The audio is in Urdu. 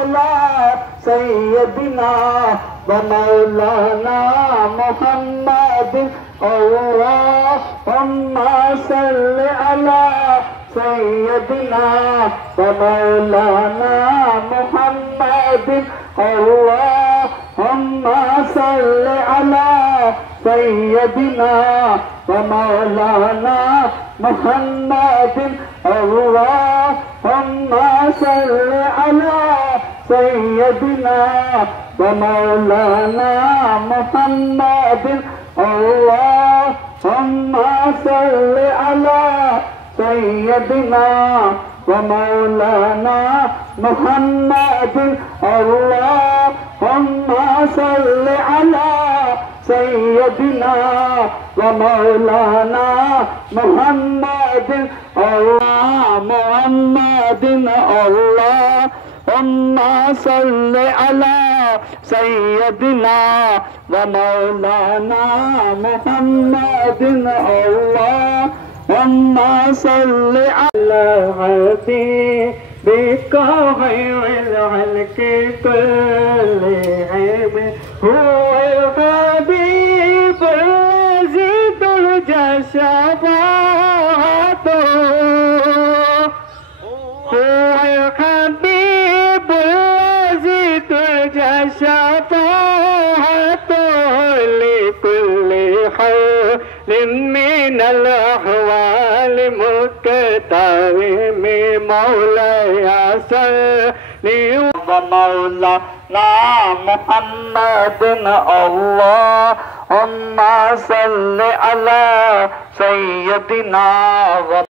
على سيدنا ومولانا محمد اللهم صل على سيدنا ومولانا محمد اللهم صل على سيدنا ومولانا محمد اللهم صل على سيدنا ومولانا محمد اللهم صل على سيدنا ومولانا محمد اللهم صل على سيدنا ومولانا محمد محمد اللهم صل على سيدنا ومولانا محمد اللهم صل على حبيبك خير الخلق كلهم هو الحبيب الذي ترجى شفاعته هو الحبيب الذي ترجى شفاعته لكل حال من الأحوال مكتئم مولاي صل ومولانا محمد اللهم صل على سيدنا